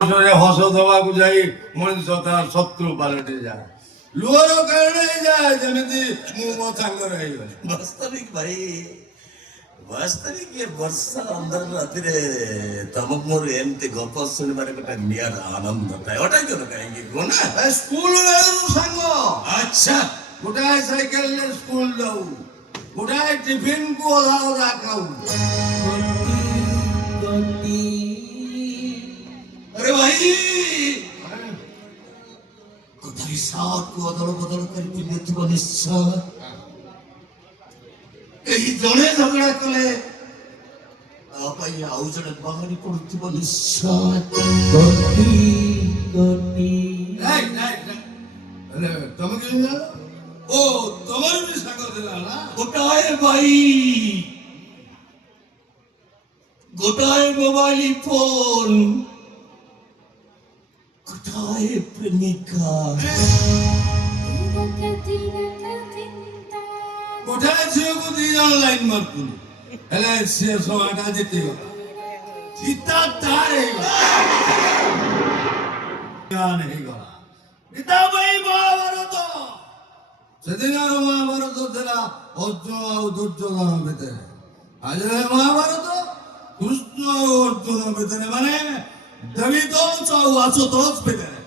ହସ ଦେବାକୁ ଯାଇ ମଣିଷ ତା ଶତ୍ରୁ ପାଲଟି ଯାଏ। ଲୁହର କାରଣ ହେଇଯାଏ ଯେମିତି ମୁଁ ମୋ ସାଙ୍ଗରେ ହେଇଗଲି। वास्तविक भाई वास्तविक ये वर्षा अंदर रातिरे तमक मोर एमती गप सुनिबार गोटे नियर आनंद ଥାଏ ওটাই তো କାହିଁକି କୋନା ସ୍କୁଲ ବେଳରୁ ସାଙ୍ଗ। ଆଚ୍ଛା ଗୋଟାଏ ସାଇକେଲରେ ସ୍କୁଲ ଯାଉ, ଗୋଟାଏ ଟିଫିନକୁ ଅଧା ଅଧା ଖାଉ। अरे भाई कोठारी साथ को अदल बदल कर पिलिथिबो निश्चय एही जणे झगड़ा कले आपई आउ जणे बाहरी पडुथिबो निश्चय कोटी कोटी अरे ତମେ କେମିତି ଜାଣିଲ? ଓ ତମର ବି ସାଙ୍ଗ ଥିଲା ନା? गोटाए भाई गोटाए मोबाइल फोन गोटाए प्रेमिका ଗୋଟାଏ ଝିଅକୁ 2 ଜଣ ଲାଇନ ମାରୁଥିଲେ, ହେଲେ ସିଏ ସଭାଟା ଜିତିଗଲା। ଜିତା ତାର ହେଇଗଲା। ଗୀତା ଭାଇ ମହାଭାରତ। ସେଦିନର ମହାଭାରତ ଥିଲା ଅର୍ଜୁନ ଆଉ ଦୁର୍ଯ୍ୟୋଧନ ଭିତରେ। ଆଜି ମହାଭାରତ କୃଷ୍ଣ ଆଉ ଅର୍ଜୁନ ଭିତରେ, ମାନେ ଦେବୀଦୋଷ ଆଉ ଆଶୁତୋଷ ଭିତରେ।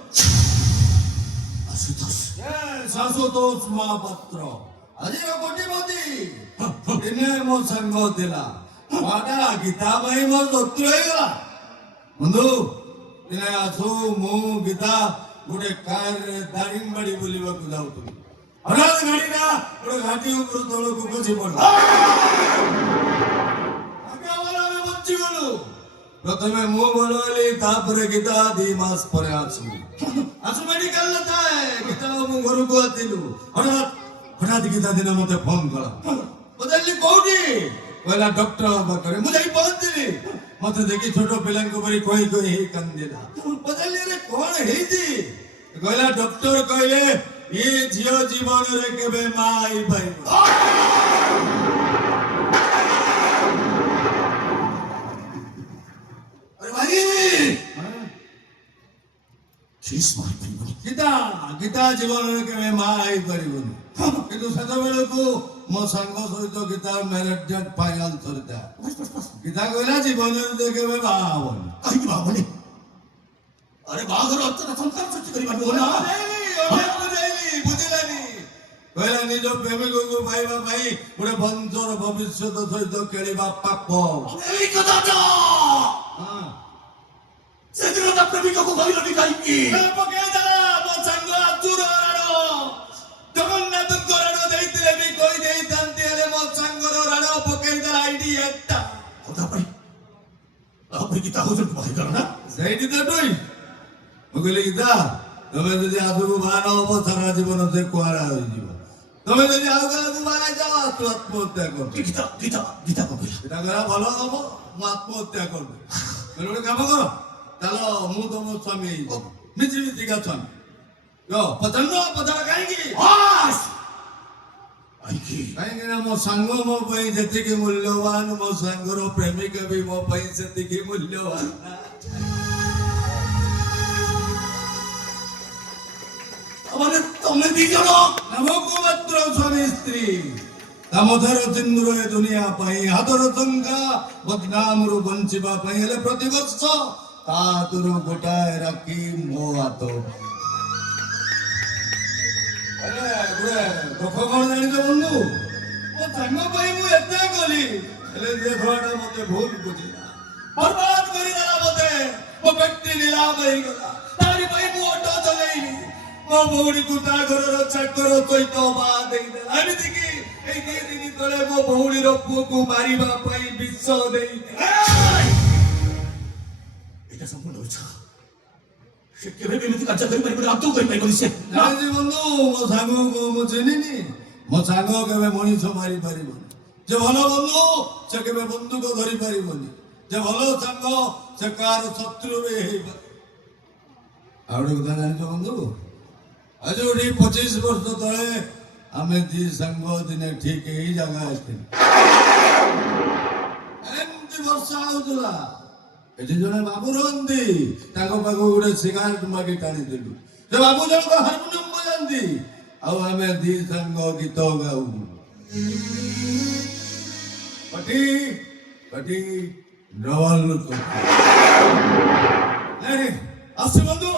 आशुतोष ଆଶୁତୋଷ ମହାପାତ୍ର ଆଜିର କୋଟିପତି ଦିନେ ମୋ ସାଙ୍ଗ ଥିଲା। ଗୀତା ଭାଇ ମୋ ଶତ୍ରୁ ହେଇଗଲା। ବନ୍ଧୁ ଦିନେ ଆସୁ ମୁଁ ଗୀତା ଗୋଟେ କାରରେ ଦାରିଙ୍ଗବାଡି ବୁଲିବାକୁ ଯାଉଥିଲି। ହଠାତ୍ ଗାଡିଟା ଗୋଟେ ଘାଟି ଉପରୁ ତଳକୁ ଖସି ପଡିଲା। ଆମେ ବଞ୍ଚିଗଲୁ। ପ୍ରଥମେ ମୁଁ ଭଲ ହେଲି, ତାପରେ ଗୀତା 2 ମାସ ପରେ ଆସୁ ମେଡିକାଲ ଥାଏ। ଗୀତା ମୁଁ ଘରକୁ ଆସିଲୁ। ହଠାତ୍ ଗୀତା ଦିନ ମତେ ଫୋନ କଲା। ପଚାରିଲି କୋଉଠି? କହିଲା ଡକ୍ଟର ପାଖରେ। ମୁଁ ଯାଇ ପହଞ୍ଚିଲି। ମତେ ଦେଖି ଛୋଟ ପିଲାଙ୍କ ପରି କହି କହି ହେଇ କାନ୍ଦିଲା। ପଚାରିଲି ଆରେ କଣ ହେଇଛି? କହିଲା ଡକ୍ଟର କହିଲେ ଏ ଝିଅ ଜୀବନରେ କେବେ ମା ହେଇପାରିବ। अरे भाई किस मार परिबनी ଗୀତା ଜୀବନରେ କେବେ ମା ହେଇପାରିବନି। କିନ୍ତୁ ସେତେବେଳକୁ ମୋ ସାଙ୍ଗ ସହିତ ଗୀତା ମ୍ୟାରେଜ ଡେଟ୍ ଫାଇନାଲ ସରିଥାଏ। ଗୀତା କହିଲା ଜୀବନରେ କେବେ ବାହା ହବନି। କାହିଁକି ଭାବନି? अरे बाघर अर्थ संसार सृष्टि करिबा ना ବୁଝିଲାନି। କହିଲା ନିଜ ପ୍ରେମିକକୁ ପାଇବା ପାଇଁ ଗୋଟେ ବଂଶର ଭବିଷ୍ୟତ ସହିତ ଖେଳିବା ପାପ। ଏଇ କଥା ତ ସେଦିନ ତା ପ୍ରେମିକକୁ କହିଲନି କାହିଁକି? ପକେଇଦେଲା ମୋ ସାଙ୍ଗ ଆଚୁର ରାଣ। ଜଗନ୍ନାଥଙ୍କ ରାଣ ଦେଇଥିଲେ ବି କହି ଦେଇଥାନ୍ତି, ହେଲେ ମୋ ସାଙ୍ଗର ରାଣ ପକେଇଦେଲା ଆଇଡି ଏଟା। ତାପରେ ଗୀତା ହଉଛନ୍ତି ଭାଇଗଲ ନା ସେଇଠି ତ ଟୁଇ। ମୁଁ କହିଲି ଗୀତା ତମେ ଯଦି ଆଗକୁ ବାହା ନ ହବ ସାରା ଜୀବନ ସେ କୁଆରା ହୋଇଯିବ। ତମେ ଯଦି ଆଉ କାହାକୁ ବାହା ଯାଅ ତୁ ଆତ୍ମହତ୍ୟା କରୁଛ। ଗୀତା ଗୀତା ଗୀତା କଣ କହିଲା? ସେଟା କହିଲା ଭଲ ହବ ମୁଁ ଆତ୍ମହତ୍ୟା କରିଦେବି। ଗୋଟେ କାମ କର, ଚାଲ ମୁଁ ତମ ସ୍ୱାମୀ ହେଇଯିବି, ମିଶିକା ସ୍ୱାମୀ। ପଚାର କାହିଁକି? କାହିଁକି ନା ମୋ ସାଙ୍ଗ ମୋ ପାଇଁ ଯେତିକି ମୂଲ୍ୟବାନ, ମୋ ସାଙ୍ଗର ପ୍ରେମିକା ବି ମୋ ପାଇଁ ସେତିକି ମୂଲ୍ୟବାନ। ତମେ 2 ଜଣ ଆମକୁ ମାତ୍ର ସ୍ୱାମୀ ସ୍ତ୍ରୀ। ଦାମୋଦର ସିନ୍ଦୁର ଏ ଦୁନିଆ ପାଇଁ, ହାତର ଟଙ୍କା ବଦନାମରୁ ବଞ୍ଚିବା ପାଇଁ ହେଲେ ପ୍ରତିବର୍ଷ ତା ହାତରୁ ଗୋଟାଏ ରାକ୍ଷୀ ମୋ ହାତ। ଦୁଃଖ କଣ ଜାଣିଛ ବନ୍ଧୁ? ମୋ ସାଙ୍ଗ ପାଇଁ ମୁଁ ଏତେ କଲି, ହେଲେ ଯେ ଧଳାଟା ମତେ ଭୁଲ ବୁଝିଲା, ବର୍ବାଦ କରିଦେଲା ମତେ। ମୋ ବ୍ୟକ୍ତି ନିଲାମ ହେଇଗଲା। ତାରି ପାଇଁ ମୁଁ ଅଟୋ ଚଲେଇଲି। ମୋ ଭଉଣୀକୁ ତା ଘରର ଚାକର ସହିତ ବାହା ଦେଇଦେଲା। ଏମିତିକି ଏଇ 2 ଦିନ ତଳେ ମୋ ଭଉଣୀର ପୁଅକୁ ମାରିବା ପାଇଁ ବିଷ ଦେଇଥିଲା। এটা সম্পূর্ণ মিথ্যা। সে কেবে এମିତି କାର୍ଯ୍ୟ କରିପାରିବନି, ଆଦୌ କରିପାରିବନି। ସେ ଜାଣିଛି ବନ୍ଧୁ, ମୋ ସାଙ୍ଗକୁ ମୁଁ ଚିହ୍ନିନି। ମୋ ସାଙ୍ଗ କେବେ ମଣିଷ ମାରି ପାରିବନି। ଯେ ଭଲ ବନ୍ଧୁ ସେ କେବେ ବନ୍ଧୁକ ଧରି ପାରିବନି। ଯେ ଭଲ ସାଙ୍ଗ ସେ କାହାର ଶତ୍ରୁ ବି ହେଇପାରେ। ଆଉ ଗୋଟେ କଥା ଜାଣିଛ ବନ୍ଧୁ, ଆଜି 25 ବର୍ଷ ତଳେ ଆମେ 2 ସାଙ୍ଗ ଦିନେ ଠିକ ଏଇ ଜାଗା ଆସିଥିଲୁ। ଏମିତି ବର୍ଷା ହଉଥିଲା। ଏଠି ଜଣେ ବାବୁ ରହନ୍ତି, ତାଙ୍କ ପାଖକୁ ଗୋଟେ ସିଗାରେଟ ମାଗି ଟାଣିଦେଲୁ। ସେ ବାବୁ ଜଣକ ହାରମୋନିୟମ ବଜାନ୍ତି, ଆଉ ଆମେ ଦି ସାଙ୍ଗ ଗୀତ ଗାଉ। ପଟି ପଟି ଡବଲ ଆସେ ବନ୍ଧୁ।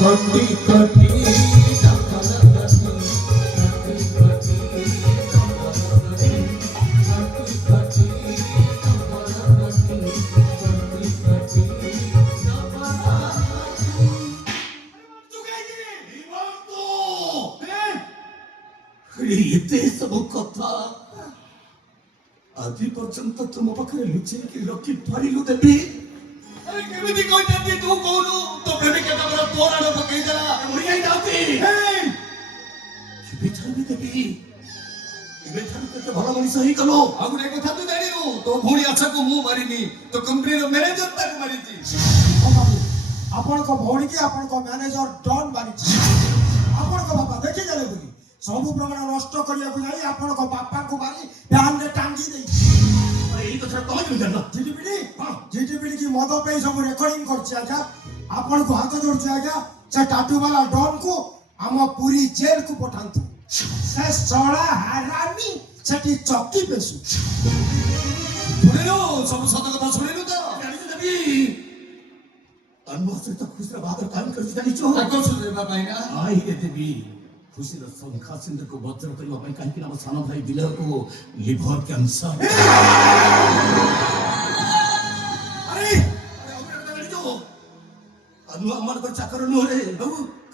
कटी कटी ଏତେ ସବୁ କଥା ଆଜି ପର୍ଯ୍ୟନ୍ତ ତୁମ ପାଖରେ ଲୁଚେଇକି ରଖି ପାରିଲୁ ଦେବୀ। କେମିତି କହିଥାନ୍ତି ତୁ କହୁନୁ? ତୋ ପ୍ରେମିକା ତମର ତୋ ଆଡ ପକେଇଦେଲା। ଓଡିଆଇ ଯାଉଛି କେବେ ଛାଡିବି ଦେବୀ? କେବେ ଛାଡି କେତେ ଭଲ ମଣିଷ ହେଇଗଲ। ଆଉ ଗୋଟେ କଥା ତୁ ଜାଣିନୁ, ତୋ ଭଉଣୀ ଆଶାକୁ ମୁଁ ମାରିନି, ତୋ କମ୍ପାନୀର ମ୍ୟାନେଜର ତାକୁ ମାରିଛି। ଆପଣଙ୍କ ଭଉଣୀ କି ଆପଣଙ୍କ ମ୍ୟାନେଜର ଡନ୍ ମାରିଛି। ଆପଣଙ୍କ ବାପା ଦେଖିଦେଲେ ବୋଲି ସବୁ ପ୍ରମାଣ ନଷ୍ଟ କରିବାକୁ ଯାଇ ଆପଣଙ୍କ ବାପାଙ୍କୁ ମାରି ଫ୍ୟାନରେ ଟାଙ୍ଗି ଦେଇଛି। ଏଇ କଥା ତମେ କେମିତି ଜାଣିଲ? ଜିଟିପିଡି କି ମଦ ପାଇଁ ସବୁ ରେକର୍ଡିଂ କରିଛି ଆଜ୍ଞା। ଆପଣଙ୍କୁ ହାତ ଯୋଡୁଛି ଆଜ୍ଞା, ସେ ଟାଟୁବାଲା ଡନ୍କୁ ଆମ ପୁରୀ ଜେଲକୁ ପଠାନ୍ତୁ। ସେ ଶଳା ହାରାମି ସେଠି ଚକି ପେଶୁ। ଶୁଣିଲୁ, ସବୁ ସତ କଥା ଶୁଣିଲୁ ତ? ଜାଣିଛୁ ଦେବୀ ଅନୁଭବ ସହିତ ଖୁସିର ବାହାଘର କାହିଁ କରିଛି ଜାଣିଛୁ? ତାଙ୍କ ସୁଧେଇବା ପାଇଁ ନା? ଆଇରେ ଦେବୀ ଖୁସିର ଶଙ୍ଖା ସିନ୍ଦୁରକୁ ବଜ୍ର କରିବା ପାଇଁ, କାହିଁକି ନା ଆମ ସାନ ଭାଇ ବିଲୟକୁ ଲିଭର କ୍ୟାନ୍ସର। କାହ୍ନୁଆ ଆମମାନଙ୍କର ଚାକର ନୁହଁରେ,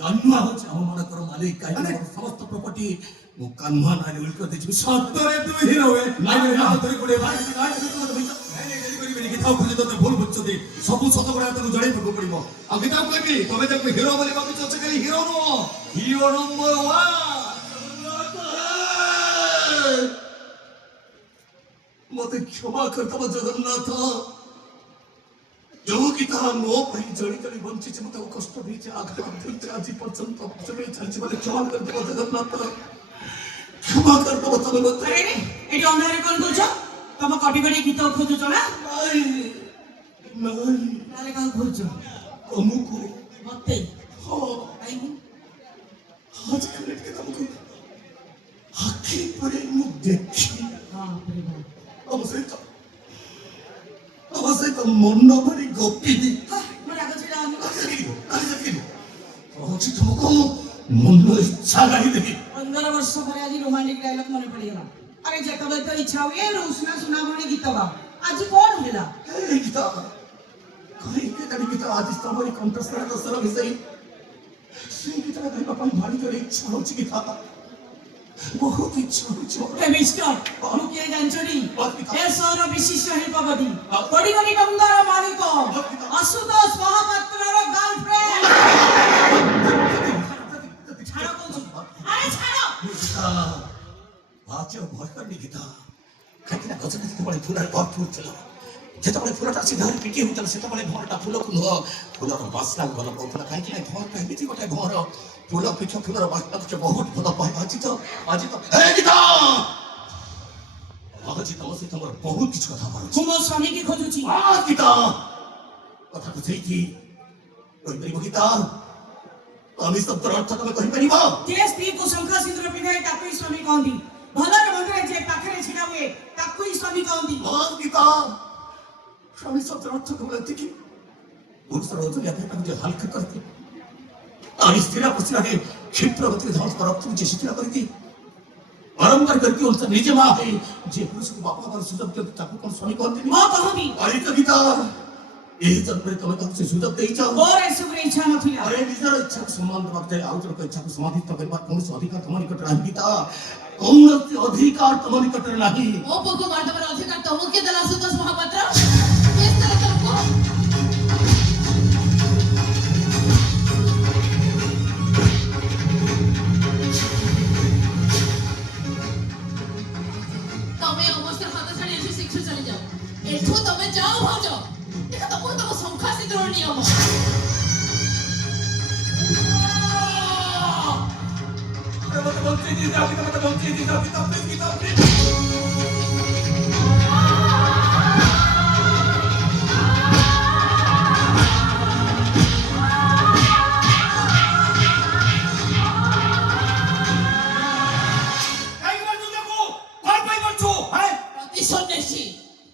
କାହ୍ନୁଆ ହଉଛି ଆମ ମାନଙ୍କର ମାଲିକ। କାହିଁକି ସମସ୍ତ ପ୍ରପର୍ଟି ମୁଁ କାହ୍ନୁଆ ନାଁରେ ଉଲ୍ଲେଖ ଦେଇଛି। ସତରେ ତୁ ହିରୋ ହୁଏ। ଭୁଲ ବୁଝୁଛନ୍ତି, ସବୁ ସତ ଗୁଡା ତାକୁ ଜଣେଇବାକୁ ପଡିବ। ଆଉ ଗୀତାକୁ କହିବି, ତମେ ତାକୁ ହିରୋ ବୋଲି ଭାବୁଛ, ସେ ଖାଲି ହିରୋ ନୁହଁ, ହିରୋ ନମ୍ବର 1। ମତେ କ୍ଷମା କରିଦବ ଜଗନ୍ନାଥ। ଯୋଉ ଗୀତା ମୋ ପାଇଁ ଜଳି ଜଳି ବଞ୍ଚିଛି, ମୁଁ ତାକୁ କଷ୍ଟ ଦେଇଛି, ଆଘାତ ଦେଇଛି, ଆଜି ପର୍ଯ୍ୟନ୍ତ ଚଲେଇ ଚାଲିଛି। ମତେ କ୍ଷମା କରିଦବ ଜଗନ୍ନାଥ, କ୍ଷମା କରିଦବ ତମେ ମତେ। ଏଠି ଅନ୍ଧାରରେ କଣ କରୁଛ? ତମ କଟି କଟି ଗୀତ ଖୋଜୁଛ ନା? ନାଇଁ ନାଇଁ, ତାହେଲେ କାହାକୁ ଖୋଜୁଛ? ତମକୁ। ମତେ? ହଁ, କାହିଁକି? ଆଜିକାଲି ଟିକେ ତମକୁ ଆଖି ପରେ ମୁଁ ଦେଖି ଆମ ସହିତ ମନ ଭରି ଗପିବି। ହଉଛି ତମକୁ ମନ ଇଚ୍ଛା ଗାଇଦେବି। 15 ବର୍ଷ ପରେ ଆଜି ରୋମାଣ୍ଟିକ ଡାଇଲଗ ମନେ ପଡିଗଲା। ଆରେ ଯେତେବେଳେ ତ ଇଚ୍ଛା ହୁଏ ରୋଷନା ସୁନା ଭଳି ଗୀତ ଗାଅ। ଆଜି କଣ ହେଲା? ଏଇ ଗୀତ କାହିଁକି ଜାଣି ଗୀତ ଆଜି ତମରି କଣ୍ଠସ୍ୱର ଦଶର ମିଶାଇ ସେଇ ଗୀତଟା ଗାଇବା ପାଇଁ ଭାରି ଜୋରେ ଇଚ୍ଛା ହଉଛି। ଗୀତ ବହୁତ ଇଚ୍ଛା ହଉଛି। ମିଷ୍ଟର ମୁଁ କିଏ ଜାଣିଛନ୍ତି? ଏ ସହର ବିଶିଷ୍ଟ ଶିଳ୍ପପତି କୋଡ଼ିକୋଟି ଟଙ୍କାର ମାଲିକ ଆଶୁତୋଷ ମହାପାତ୍ରର ଗାର୍ଲଫ୍ରେଣ୍ଡ। ଛାଡ଼ କହୁଛି, ଆରେ ଛାଡ଼। ଆଜି ଆଉ ଭୟ କରିନି ଗୀତ, କାହିଁକି ନା ଗଛଟା ଯେତେବେଳେ ଫୁଲରେ ଭରପୁର ଥିଲା, ଯେତେବେଳେ ଫୁଲଟା ସିଧାରେ ପିଟି ହେଉଥିଲା, ସେତେବେଳେ ଭରଟା ଫୁଲକୁ ନୁହଁ ଫୁଲର ବାସ୍ନା ଭଲ ପାଉଥିଲା। କାହିଁକି ନା ଭରଟା ଏମିତି ଗୋଟେ ଭର, ଫୁଲ ପିଠା ଫୁଲର ବାସ୍ନା କିଛି ବହୁତ ଭଲ ପାଏ। ଆଜି ତ ଆଜି ତମ ସହିତ ମୋର ବହୁତ କିଛି କଥା ହବାର ଅଛି। ମୁଁ ମୋ ସ୍ୱାମୀକି ଖୋଜୁଛି। ଗୀତ কথা তো ସେଇଠି କହିପାରିବ କି ତା ସ୍ୱାମୀ ଶବ୍ଦର ଅର୍ଥ ତମେ କହିପାରିବ? ଯେ ସ୍ତ୍ରୀକୁ ଶଙ୍ଖ ସିନ୍ଦୁର ପିନ୍ଧାଏ ତାକୁ ହିଁ ସ୍ୱାମୀ କହନ୍ତି। ଭଲରେ ମନ୍ଦରେ ଯେ ପାଖରେ ଛିଡ଼ା ହୁଏ ତାକୁ ହିଁ ସ୍ୱାମୀ କହନ୍ତି। ହଁ ଗୀତା, ସ୍ୱାମୀ ଶବ୍ଦର ଅର୍ଥ କେବଳ ଏତିକି, ପୁରୁଷର ଓଜନିଆ ଦେହଟାକୁ ଯେ ହାଲକା କରିଦିଏ, ତାରି ସ୍ଥିର ବସିଲାରେ କ୍ଷିପ୍ର ଗତିରେ ଧାଉଁଥିବା ରକ୍ତକୁ ଯେ ଶିଥିଳ କରିଦିଏ, ବାରମ୍ବାର କରିକି ଓଲଟା ନିଜେ ମା ହେଇ ଯେ ପୁରୁଷକୁ ବାପା ହେବାର ସୁଯୋଗ ଦିଅନ୍ତି ତାକୁ କଣ ସ୍ୱାମୀ କହନ୍ତିନି? ମୁଁ କହନ୍ତି ଆରେ ତ ଗୀତା, ଏହି ଜନ୍ମରେ ତମେ ତାକୁ ସେ ସୁଯୋଗ ଦେଇଛ। ମୋର ଏସବୁରେ ଇଚ୍ଛା ନଥିଲା। ଆରେ ନିଜର ଇଚ୍ଛାକୁ ସମ୍ମାନ ଦେବାକୁ ଯାଇ ଆଉ ଜଣଙ୍କ ଇଚ୍ଛାକୁ ସମାଧିତ କରିବା କୌଣସି ଅଧିକାର ତମ ନିକଟରେ ନାହିଁ ଗୀତା, କୌଣସି ଅଧିକାର ତମ ନିକଟରେ ନାହିଁ। ମୋ ପୁଅକୁ ମାରିଦେବାର ଅଧିକାର ତମକୁ କିଏ ଦେଲା ଆଶୁତୋଷ ମହାପାତ୍ର? କେସ୍ ଦେଲା ତମକୁ? ତମେ ଅବସ୍ଥାର ହାତ ଛାଡି ଏଠୁ ଶୀଘ୍ର ଚାଲିଯାଅ। ଏଠୁ ତମେ ଯାଅ ଭାଉଜ। ଦେଖ ତମକୁ ତମ ଶଙ୍ଖା ସିନ୍ଦୁରର ନିୟମ। ମତେ ବଞ୍ଚେଇ ଦିଅ ଗୀତା, ମତେ ବଞ୍ଚେଇ ଦିଅ ଗୀତା, ପ୍ଲିଜ୍ ଗୀତା, ପ୍ଲିଜ୍। କାହିଁକି ମାରୁଛୁ ତାକୁ? କଣ ପାଇଁ ମାରୁଛୁ? ହେ? ପ୍ରତିଶୋଧ ନେଇଛି।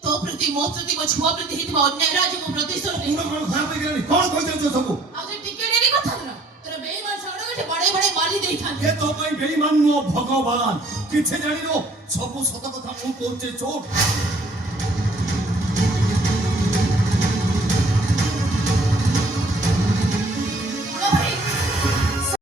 ତୋ ପ୍ରତି ମୋ ପ୍ରତି ମୋ ଛୁଆ ପ୍ରତି ହେଇଥିବା ଅନ୍ୟାୟର ଆଜି ମୁଁ ପ୍ରତିଶୋଧ ନେଇଛି। ମୁଣ୍ଡ କଣ ଖରାପ ହେଇଗଲାଣି? କଣ କହିଦେଉଛ ସବୁ? ଆଉ ଯେ ଟିକେ ଡେରି କଥା ଥିଲା। ତୋର ବେଇମାନ ଶାଳକୁ ଏଠି ବଡ଼େଇ ବଡ଼େଇ ମାରି ଦେଇଥାନ୍ତି। ଏ ତୋ ପାଇଁ ବେଇମାନ ନୁହଁ ଭଗବାନ। କିଛି ଜାଣିନୁ, ସବୁ ସତ କଥା ମୁଁ କହୁଛି ଚୋଟ।